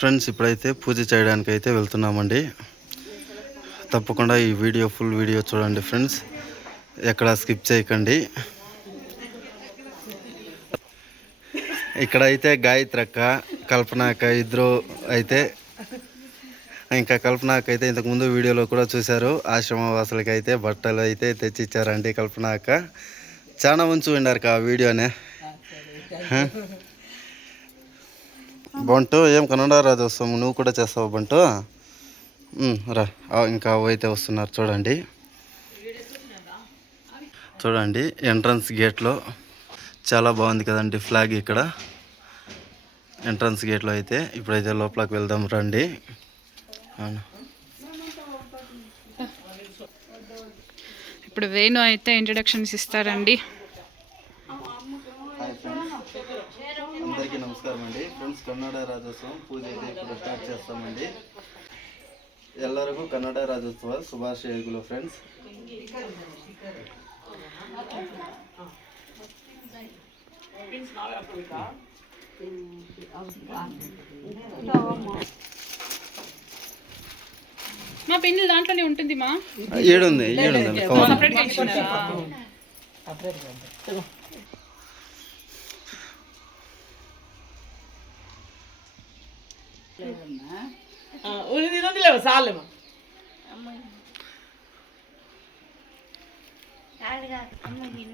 Friends ఇప్పుడైతే పూజ చేయడానికి అయితే వెళ్తున్నామండి. తప్పకుండా ఈ వీడియో ఫుల్ వీడియో చూడండి ఫ్రెండ్స్. ఎక్కడ స్కిప్ చేయకండి. ఇక్కడ అయితే గాయత్రి అక్క కల్పన అక్క ఇద్దరు అయితే ఇంకా కల్పన అక్క అయితే ఇంతకుముందు వీడియోలో కూడా చూశారు. ఆశ్రమ వాసులకి అయితే బట్టలు అయితే తెచ్చిచ్చారండి కల్పన అక్క చాలా మంచి ఉండారు ఆ వీడియోనే. బంటు ఏం కన్నడ రాదు వస్తాము నువ్వు కూడా చేస్తావు బంటు? రా. ఇంకా అవైతే అయితే వస్తున్నారు. చూడండి. చూడండి ఎంట్రన్స్ గేట్లో చాలా బాగుంది కదండి ఫ్లాగ్ ఇక్కడ. ఎంట్రన్స్ గేట్లో అయితే ఇప్పుడైతే లోపలికి వెళ్దాం రండి. అవును. ఇప్పుడు వేణు అయితే ఇంట్రడక్షన్స్ ఇస్తారండి అందరికీ నమస్కారం అండి ఫ్రెండ్స్ కన్నడ రాజ్యోత్సవం పూజ అయితే ఇప్పుడు స్టార్ట్ చేస్తామండి ಎಲ್ಲರಿಗೂ ಕನ್ನಡ ರಾಜ್ಯೋತ್ಸವ ಶುಭಾಶಯಗಳು ಫ್ರೆಂಡ್ಸ್ మా పెన్నులు దాంట్లోనే ఉంటుంది మా ఏడుంది ఏడుంది కవర్ సపరేట్గా లేవు? చాలేమా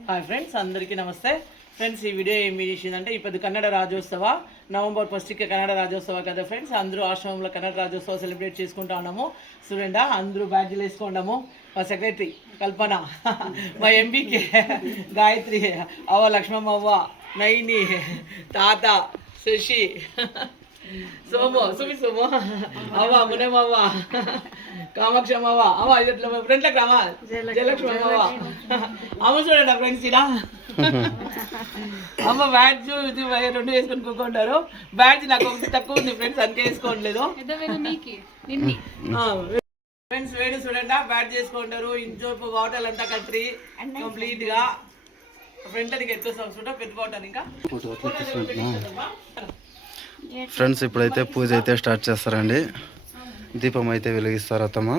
హాయ్ ఫ్రెండ్స్ అందరికీ నమస్తే. ఫ్రెండ్స్ ఈ వీడియో ఏం చేసిందంటే ఇప్పుడు కన్నడ రాజ్యోత్సవ నవంబర్ ఫస్ట్కి కన్నడ రాజ్యోత్సవ కదా ఫ్రెండ్స్? అందరూ ఆశ్రమంలో కన్నడ రాజ్యోత్సవ సెలబ్రేట్ చేసుకుంటా ఉన్నాము. చూడండి అందరూ బ్యాడ్జీలు వేసుకుంటాము. మా సెక్రటరీ కల్పన మా ఎంపీకే గాయత్రి అవ్వ లక్ష్మమ్మ అవ్వ నైని తాత శశి. సోము సుమి సోము అవ్వ మునేమవ్వ కామాక్షమ్మ అవ్వ ఇట్లా ఫ్రెండ్లకు రామా జయలక్ష్మి అవ్వ అమ్మ చూడండి ఫ్రెండ్స్ ఇలా అమ్మ బ్యాడ్జ్ ఇది రెండు వేసుకొని కూకుంటారు బ్యాడ్జ్ నాకు ఒకటి తక్కువ ఉంది ఫ్రెండ్స్ అందుకే వేసుకోవట్లేదు పెద్ద వేణు నీకి నిన్ని ఫ్రెండ్స్ వేడి చూడండి బ్యాట్ చేసుకుంటారు ఇంచోపు బాటల్ అంతా కత్రి కంప్లీట్గా ఫ్రంట్ అది ఎక్కువ సంవత్సరం పెద్ద బాటల్ ఇంకా ఫ్రెండ్స్ ఇప్పుడైతే పూజ అయితే స్టార్ట్ చేస్తారండి. దీపం అయితే వెలిగిస్తారు అత్తమ్మ.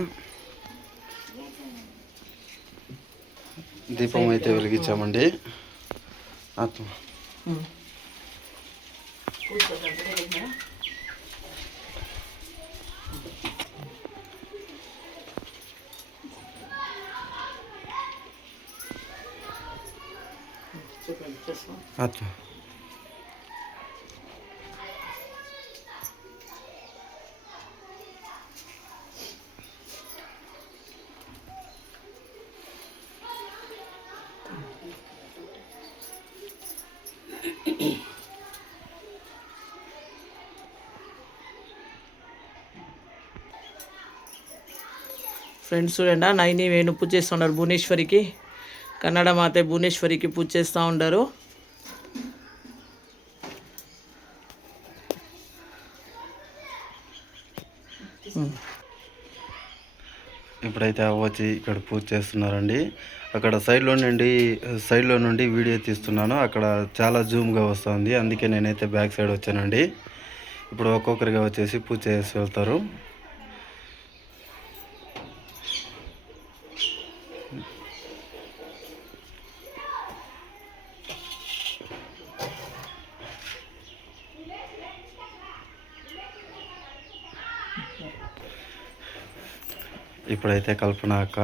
దీపం అయితే వెలిగించామండి. ఆత్మ ఆత్మ ఫ్రెండ్స్ చూడండి నైని వేణు పూజ చేస్తున్నారు భువనేశ్వరికి. కన్నడ మాతే భువనేశ్వరికి పూజ చేస్తూ ఉంటారు ఇప్పుడైతే వచ్చి ఇక్కడ పూజ చేస్తున్నారండి. అక్కడ సైడ్లో నుండి సైడ్లో నుండి వీడియో తీస్తున్నాను. అక్కడ చాలా జూమ్గా వస్తుంది. అందుకే నేనైతే బ్యాక్ సైడ్ వచ్చానండి. ఇప్పుడు ఒక్కొక్కరిగా వచ్చేసి పూజ చేసి వెళ్తారు. ఇప్పుడైతే కల్పన అక్క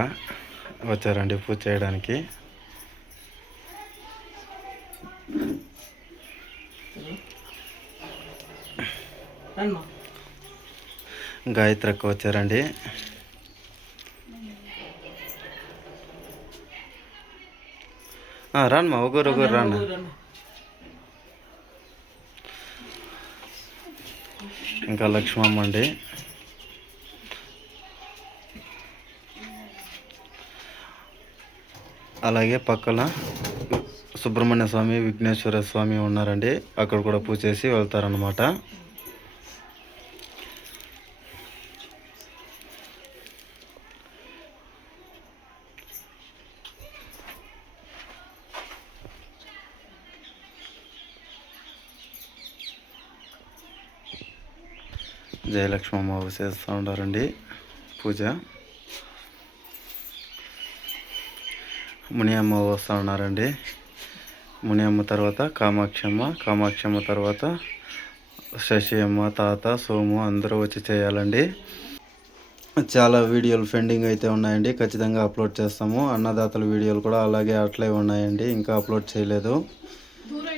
వచ్చారండి పూజ చేయడానికి. గాయత్రి అక్క వచ్చారండి. రానమ్మా ఒకరు ఒకరు రాను? ఇంకా లక్ష్మమ్మ అండి. అలాగే పక్కన సుబ్రహ్మణ్య స్వామి విఘ్నేశ్వర స్వామి ఉన్నారండి. అక్కడ కూడా పూజ చేసి వెళ్తారనమాట జయలక్ష్మమ్మ చేస్తూ ఉన్నారండి పూజ. మునియమ్మ వస్తూ ఉన్నారండి. మునియమ్మ తర్వాత కామాక్షమ్మ కామాక్షమ్మ తర్వాత శశి అమ్మ తాత సోము అందరూ వచ్చి చేయాలండి. చాలా వీడియోలు పెండింగ్ అయితే ఉన్నాయండి. ఖచ్చితంగా అప్లోడ్ చేస్తాము. అన్నదాతల వీడియోలు కూడా అలాగే అట్లే ఉన్నాయండి. ఇంకా అప్లోడ్ చేయలేదు. దూరం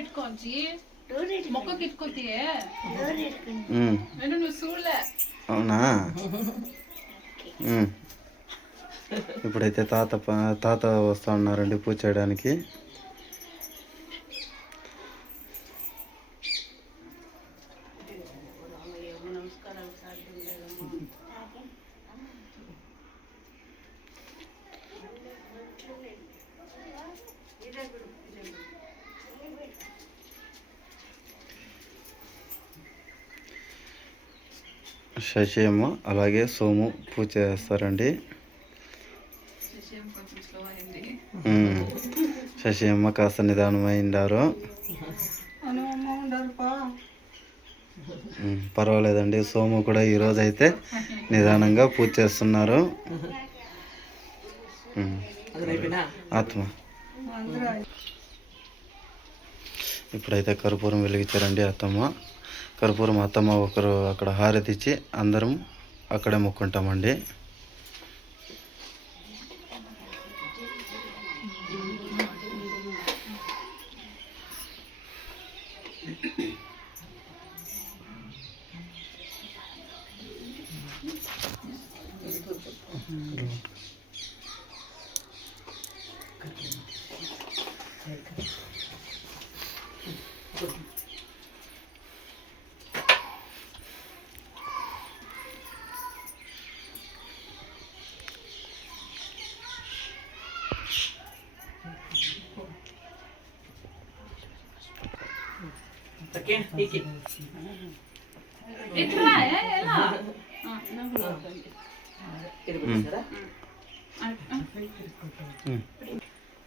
ఇప్పుడైతే తాత తాత వస్తూ ఉన్నారండి పూజ చేయడానికి. శశి అమ్మ అలాగే సోము పూజ చేస్తారండి. శశి అమ్మ కాస్త నిదానమైండారు పర్వాలేదండి సోము కూడా ఈరోజు అయితే నిదానంగా పూజ చేస్తున్నారు. ఆత్మ. ఇప్పుడైతే కర్పూరం వెలిగించారండి అత్తమ్మ. కర్పూరం అత్తమ్మ ఒకరు అక్కడ హారతి ఇచ్చి అందరం అక్కడే మొక్కుంటామండి. ಓಕೆ ಹೀಗೆ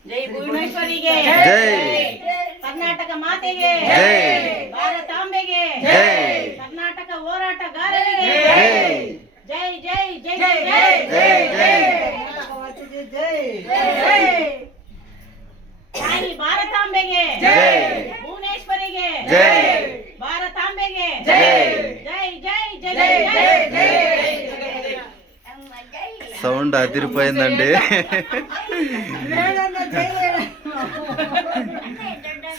ಜೈ ಭುವನೇಶ್ವರಿಗೆ ಕರ್ನಾಟಕ ಮಾತೆಗೆ ಭಾರತಾಂಬೆಗೆ ಕರ್ನಾಟಕ ಹೋರಾಟಗಾರರಿಗೆ ಜೈ ಜೈ ಜೈ ಜೈ ಜೈ ಜೈ ಜೈ ತಾಯಿ ಭಾರತಾಂಬೆಗೆ ಜೈ జై. జై. సౌండ్ అదిరిపోయిందండి.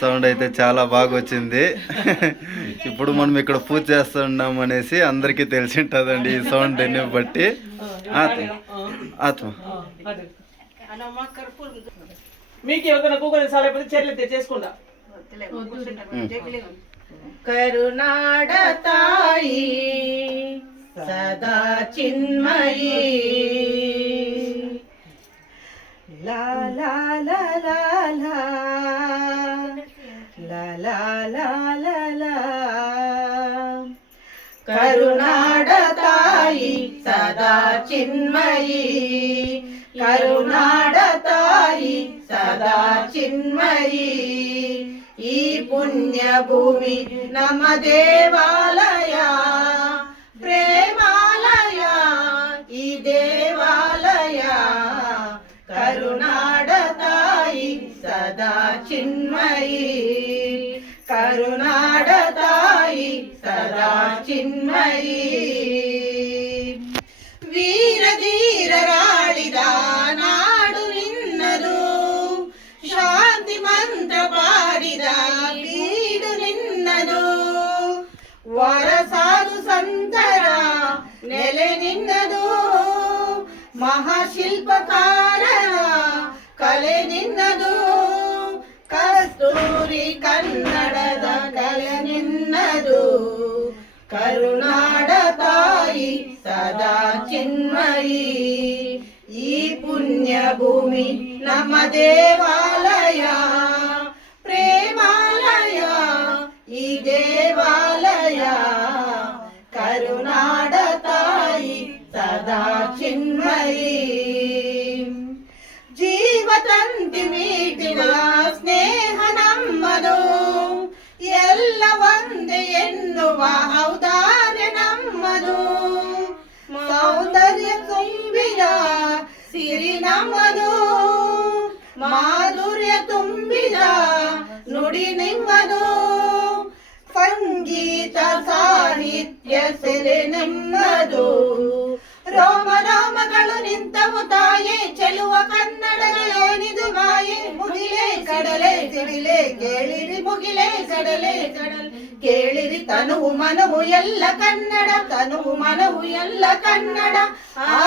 సౌండ్ అయితే చాలా బాగా వచ్చింది ఇప్పుడు మనం ఇక్కడ పూజ చేస్తున్నాం అనేసి అందరికీ తెలిసి ఉంటుందండి ఈ సౌండ్ ఎన్ని బట్టి. ఆత్మ ఆత్మ. మీకు ఎవరికైనా కూకొని చేసుకుంటా ಕರುನಾಡ ತಾಯಿ ಸದಾ ಚಿನ್ಮಯಿ ಲಾಲಾ ಲಾಲಾ ಲಾಲಾ ಲಾಲಾ ಕರುನಾಡ ತಾಯಿ ಸದಾ ಚಿನ್ಮಯಿ ಕರುನಾಡ ತಾಯಿ ಸದಾ ಚಿನ್ಮಯಿ ఈ పుణ్యభూమి నమ దేవాలయ ప్రేమాలయ ఈ దేవాలయ. కరుణాడ తాయి సదా చిన్మయి కరుణాడ తాయి సదా చిన్మయి. వీరధీర రాళిదానా ಮಂತ್ರ ಪಾಡಿದ ಬೀಡು ನಿನ್ನದು. ವರಸಾಲು ಸಂತರ ನೆಲೆ ನಿನ್ನದು. ಮಹಾಶಿಲ್ಪಕಾರರ ಕಲೆ ನಿನ್ನದು. ಕಸ್ತೂರಿ ಕನ್ನಡದ ಕಲೆ ನಿನ್ನದು. ಕರುನಾಡ ತಾಯಿ ಸದಾ ಚಿನ್ಮಯಿ. ಈ ಪುಣ್ಯ ಭೂಮಿ ನಮ್ಮ ದೇವಾಲಯ. ప్రేమాలయ ఈ దేవాలయ కరుణాడ తాయి సదా చిన్మయి జీవతంతి మీటిన స్నేಹ నమ్మదు ಎಲ್ಲ ಒಂದೇ ಎನ್ನುವ ಔದಾರ್ಯ ನಮ್ಮದು. ಸೌಂದರ್ಯ ತುಂಬಿದ ಸಿರಿ ನಮ್ಮದು, ಮಾಧುರ್ಯ ತುಂಬಿದ ನುಡಿ ನಿಮ್ಮದು ಸಂಗೀತ ಸಾಹಿತ್ಯ ಸೆರೆ ನಿಮ್ಮದು. ರೋಮ ರಾಮಗಳು ನಿಂತವು ತಾಯೇ, ಚೆಲುವ ಕನ್ನಡಗಳೇನಿದು ಮಾಯೆ? ಮುಗಿಲೆ ಕಡಲೆ, ಸಿಡಿಲೆ ಕೇಳಿರಿ, ಮುಗಿಲೆ ಕಡಲೆ ಕಡಲೆ. ಕೇಳಿರಿ, ತನುವು ಮನವು ಎಲ್ಲ ಕನ್ನಡ, ತನುವು ಮನವು ಎಲ್ಲ ಕನ್ನಡ. ಆ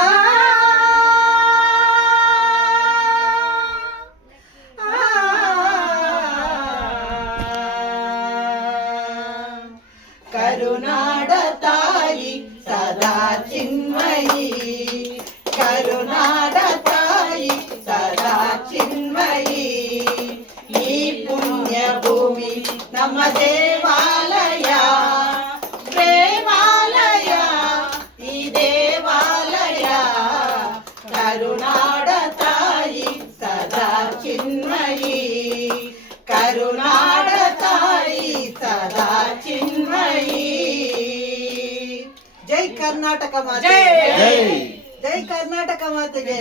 కర్ణాటక జై. కర్ణాటక మాత జై.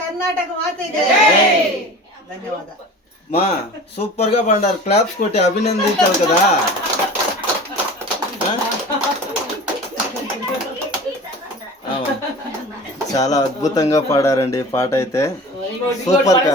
కర్ణాటక మాత ధన్యవాద మా సూపర్గా పడినారు క్లాప్స్ కొట్టి అభినందించారు కదా. చాలా అద్భుతంగా పాడారండి పాట అయితే. సూపర్గా.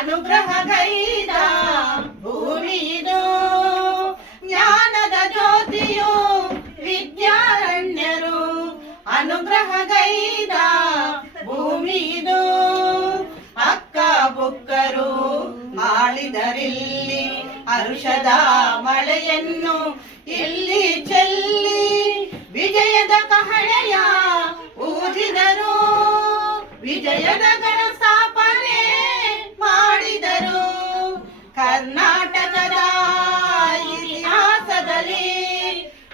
ಅನುಗ್ರಹಗೈದ ಭೂಮಿಯಿದು. ಜ್ಞಾನದ ಜ್ಯೋತಿಯು ವಿದ್ಯಾರಣ್ಯರು ಅನುಗ್ರಹಗೈದ ಭೂಮಿಯಿದು. ಅಕ್ಕ ಬುಕ್ಕರು ಮಾಡಿದರಿಲ್ಲಿ ಅರುಷದ ಮಳೆಯನ್ನು ಇಲ್ಲಿ ಚೆಲ್ಲಿ ವಿಜಯದ ಕಹಳೆಯ ಊದಿದರು. ವಿಜಯದ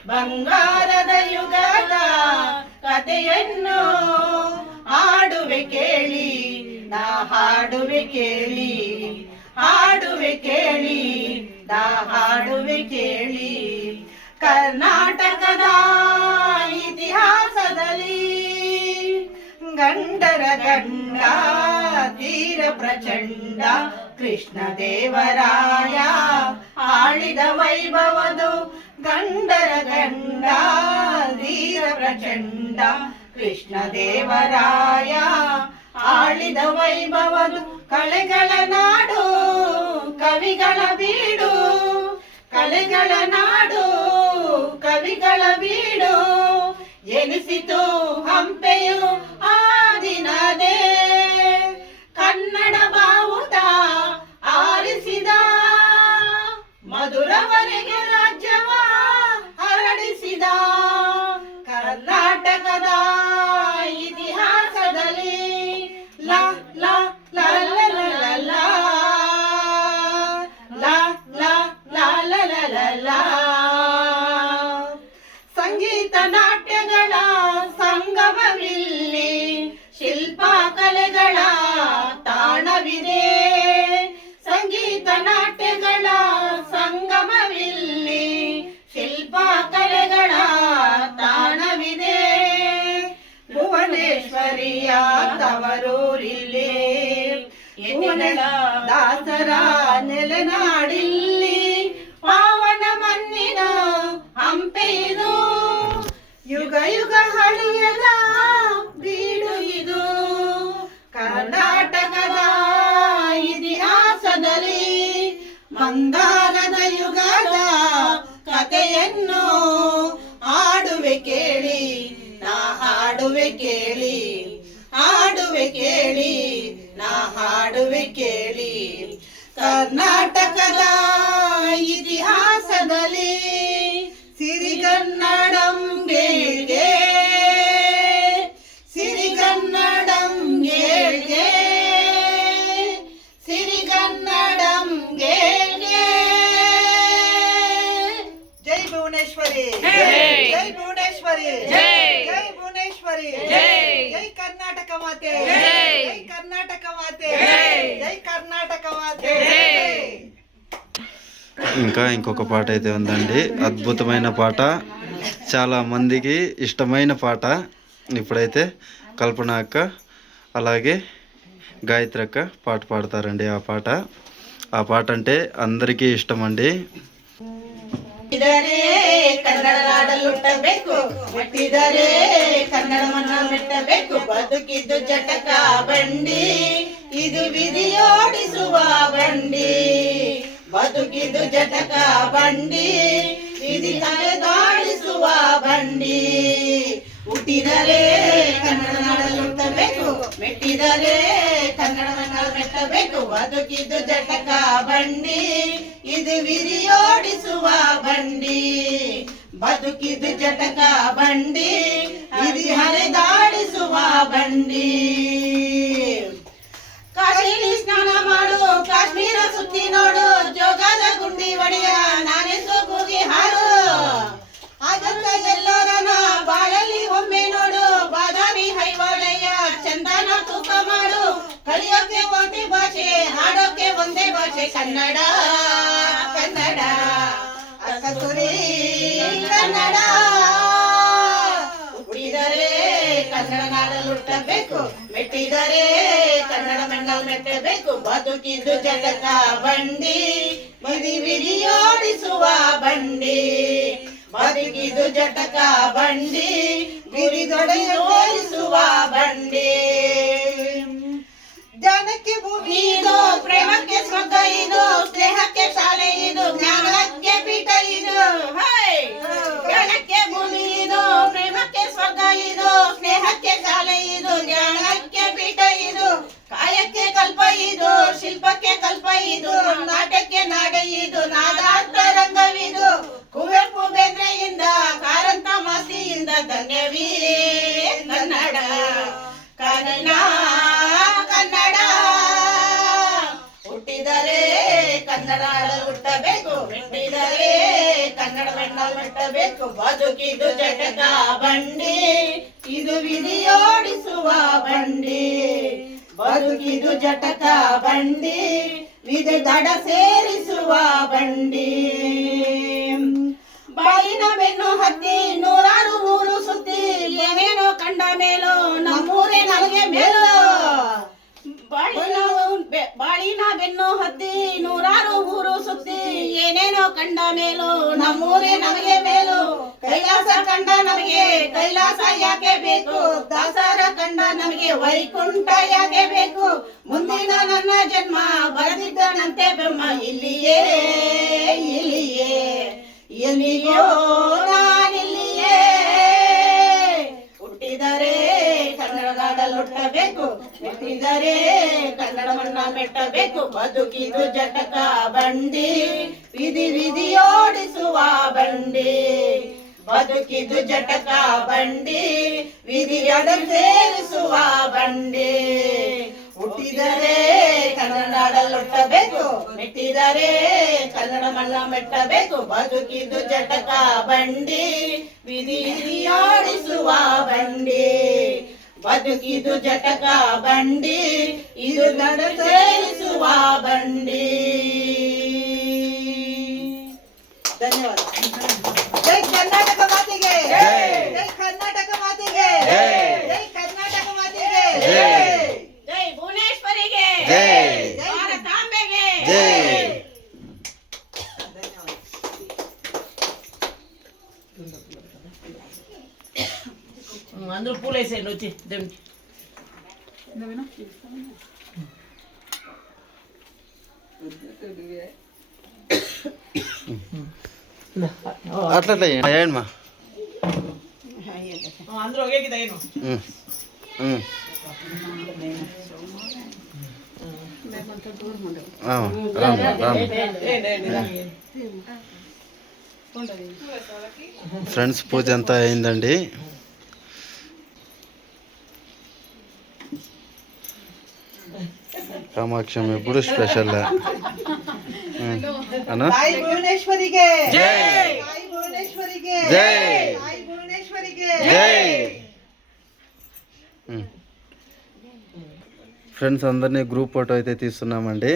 ಬಂಗಾರದ ಯುಗದ ಕಥೆಯನ್ನು ಹಾಡುವೆ ಕೇಳಿ, ನಾ ಹಾಡುವೆ ಕೇಳಿ ಹಾಡುವೆ ಕೇಳಿ, ನಾ ಹಾಡುವೆ ಕೇಳಿ. ಕರ್ನಾಟಕದ ಇತಿಹಾಸದಲ್ಲಿ ಗಂಡರ ಗಂಡ ತೀರ ಪ್ರಚಂಡ ಕೃಷ್ಣ ದೇವರಾಯ ಆಳಿದ ವೈಭವದು ಗಂಡರ ಗಂಡ, ಧೀರ ಪ್ರಚಂಡ. ಕೃಷ್ಣ ದೇವರಾಯ ಆಳಿದ ವೈಭವದು ಕಳೆಗಳ ನಾಡು, ಕವಿಗಳ ಬೀಡು. ಕಲೆಗಳ ನಾಡು, ಕವಿಗಳ ಬೀಡು. ಎನಿಸಿತು ಹಂಪೆಯು ಆ ದಿನದೇ. ಕನ್ನಡ ಕಲೆಗಳ ತಾಣವಿದೆ ಸಂಗೀತ ನಾಟ್ಯಗಳ ಸಂಗಮವಿಲ್ಲಿ ಶಿಲ್ಪ ಕಲೆಗಳ ತಾಣವಿದೆ ಭುವನೇಶ್ವರಿಯ ತವರೂರಿಲ್ಲಿ ದಾಸರ ನೆಲೆನಾಡಿಲ್ಲಿ ಪಾವನ ಮಣ್ಣಿನ ಹಂಪೆ ಇದು ಯುಗ ಯುಗ ಹಳಿಯದ ಕೇಳಿ ಹಾಡುವೆ ಕೇಳಿ ನಾ ಹಾಡುವೆ ಕೇಳಿ. ಕರ್ನಾಟಕದ ಇತಿಹಾಸದಲ್ಲಿ ఇంకా ఇంకొక పాట అయితే ఉందండి. అద్భుతమైన పాట. చాలా మందికి ఇష్టమైన పాట. ఇప్పుడైతే కల్పన అక్క అలాగే గాయత్రి అక్క పాట పాడతారండి ఆ పాట. ఆ పాట అంటే అందరికీ ఇష్టం అండి ಹುಟ್ಟಬೇಕು ಹುಟ್ಟಿದರೆ ಕನ್ನಡವನ್ನ ಮೆಟ್ಟಬೇಕು. ಬದುಕಿದ್ದು ಜಟಕ ಬಂಡಿ. ಇದು ವಿಧಿಯೋಡಿಸುವ ಬಂಡಿ. ಬದುಕಿದ್ದು ಜಟಕ ಬಂಡಿ. ವಿಧಿ ತಲೆದಾಡಿಸುವ ಬಂಡಿ. ಹುಟ್ಟಿದರೆ ಕನ್ನಡ ನಾಡಲುಟ್ಟಬೇಕು ಮೆಟ್ಟಿದರೆ ಕನ್ನಡವನ್ನ ಮೆಟ್ಟಬೇಕು. ಬದುಕಿದ್ದು ಜಟಕ ಬಂಡಿ. ಇದು ವಿರಿಯೋಡಿಸುವ ಬಂಡಿ. ಬದುಕಿದ್ದು ಜಟಕ ಬಂಡಿ, ಇದು ಹರಿದಾಡಿಸುವ ಬಂಡಿ. ಕಾಶ್ಮೀರಿ ಸ್ನಾನ ಮಾಡು, ಕಾಶ್ಮೀರ ಸುತ್ತಿ ನೋಡು, ಜೋಗದ ಗುಂಡಿ ಒಡೆಯ ನಾನೆಂದು ಕೂಗಿ ಹಾಡು. ಅದಂತ ಎಲ್ಲರನ ಬಾಳಲ್ಲಿ ಒಮ್ಮೆ ನೋಡು, ಬಾದಾಮಿ ಹೈವಾಳಯ್ಯ ಚಂದನ ತೂಕ ಮಾಡು. ಕಲಿಯೋಕೆ ಒಂದೇ ಭಾಷೆ, ಹಾಡೋಕೆ ಒಂದೇ ಭಾಷೆ ಕನ್ನಡ ಕನ್ನಡ. ಅಕ್ಕಸುರಿ ಕನ್ನಡ. ಹುಟ್ಟಿದರೆ ಕನ್ನಡ ನಾಡಲು ಹುಟ್ಟಬೇಕು, ಮೆಟ್ಟಿದರೆ ಕನ್ನಡ ಮಣ್ಣಲ್ಲಿ ಮೆಟ್ಟಬೇಕು, ಬದುಕಿದ್ದು ಜಗತ್ತ ಬಂಡಿ ವಿಧಿ ಬಿಡಿಯೋಡಿಸುವ ಬಂಡಿ. ಬದುಕಿದು ಜಟಕ ಬಂಡಿ, ಗುರಿ ದೊಡೆಯೋಡಿಸುವ ಬಂಡಿ. ಜನಕ್ಕೆ ಭೂಮಿ ಇದು, ಪ್ರೇಮಕ್ಕೆ ಸ್ವರ್ಗ ಇದು, ಸ್ನೇಹಕ್ಕೆ ಶಾಲೆ ಇದು, ಜ್ಞಾನಕ್ಕೆ ಪೀಠ ಇದು ಹೈ! ಜ್ಞಾನಕ್ಕೆ ಭೂಮಿ ಇದು ಪ್ರೇಮಕ್ಕೆ ಸ್ವರ್ಗ ಇದು ಸ್ನೇಹಕ್ಕೆ ಶಾಲೆ ಇದು, ಜ್ಞಾನಕ್ಕೆ ಪೀಠ ಇದು, ಕಾಯಕ್ಕೆ ಕಲ್ಪ ಇದು, ಶಿಲ್ಪಕ್ಕೆ ಕಲ್ಪ ಇದು ನಾಟಕ್ಕೆ ನಾಡ ಇದು ನಾದಾರ್ಥ ರಂಗವಿದು, ಕುವೆಂಪು ಬೇಂದ್ರೆಯಿಂದ, ಕಾರಂತ ಮಾಸಿಯಿಂದ ಧನ್ಯವೀ ಕನ್ನಡ. ಕನ್ನಡ ಕನ್ನಡ. ಹುಟ್ಟಿದರೆ ಕನ್ನಡ ಬಣ್ಣ ಮೆಟ್ಟಬೇಕು. ಬದುಕಿದು ಜಟಕ ಬಂಡಿ. ಇದು ವಿಧಿಯೋಡಿಸುವ ಬಂಡಿ. ಬದುಕಿದು ಜಟಕ ಬಂಡಿ. ವಿಧಿ ದಡ ಸೇರಿಸುವ ಬಂಡಿ. ಕಂಡ ಮೇಲು, ನಮ್ಮೂರೇ ನಮಗೆ ಮೇಲು. ಕೈಲಾಸ ಕಂಡ ನಮಗೆ, ಕೈಲಾಸ ಯಾಕೆ ಬೇಕು? ದಾಸರ ಕಂಡ ನಮಗೆ ವೈಕುಂಠ ಯಾಕೆ ಬೇಕು? ಮುಂದಿನ ನನ್ನ ಜನ್ಮ ಬರೆದಿದ್ದನಂತೆ ಬ್ರಹ್ಮ ಇಲ್ಲಿಯೇ ಇಲ್ಲಿಯೇ. ಎಲ್ಲಿಯೋ ಹುಟ್ಟಬೇಕು ಮೆಟ್ಟಿದರೆ ಕನ್ನಡ ಮಣ್ಣ ಮೆಟ್ಟಬೇಕು. ಬದುಕಿದು ಜಟಕ ಬಂಡಿ. ವಿಧಿ ವಿಧಿಯೋಡಿಸುವ ಬಂಡಿ. ಬದುಕಿದು ಜಟಕ ಬಂಡಿ. ವಿಧಿಯಡ ಸೇರಿಸುವ ಬಂಡಿ. ಹುಟ್ಟಿದರೆ ಕನ್ನಡ ನಾಡಲ್ಲಿ ಹುಟ್ಟಬೇಕು. ಮೆಟ್ಟಿದರೆ ಕನ್ನಡ ಮಣ್ಣ ಮೆಟ್ಟಬೇಕು. ಬದುಕಿದು ಜಟಕ ಬಂಡಿ. ವಿಧಿ ವಿಧಿಯಾಡಿಸುವ ಬಂಡಿ. ಬದುಕಿದು ಜಟಕ ಬಂಡಿ ಇದು ನಡ ಸೇರಿಸುವ ಬಂಡಿ. ಧನ್ಯವಾದ. ಜೈ ಕರ್ನಾಟಕ వచ్చి దేవునికి అట్లా మా అందరూ ఒకే తగిన ఉమ్. ఉమ్. ఆ, రాము రాము ఫ్రెండ్స్ పూజ అంతా అయిందండి. కామాక్షం ఎప్పుడు స్పెషల్ అనా ఫ్రెండ్స్ అందరినీ గ్రూప్ ఫోటో అయితే తీస్తున్నామండి.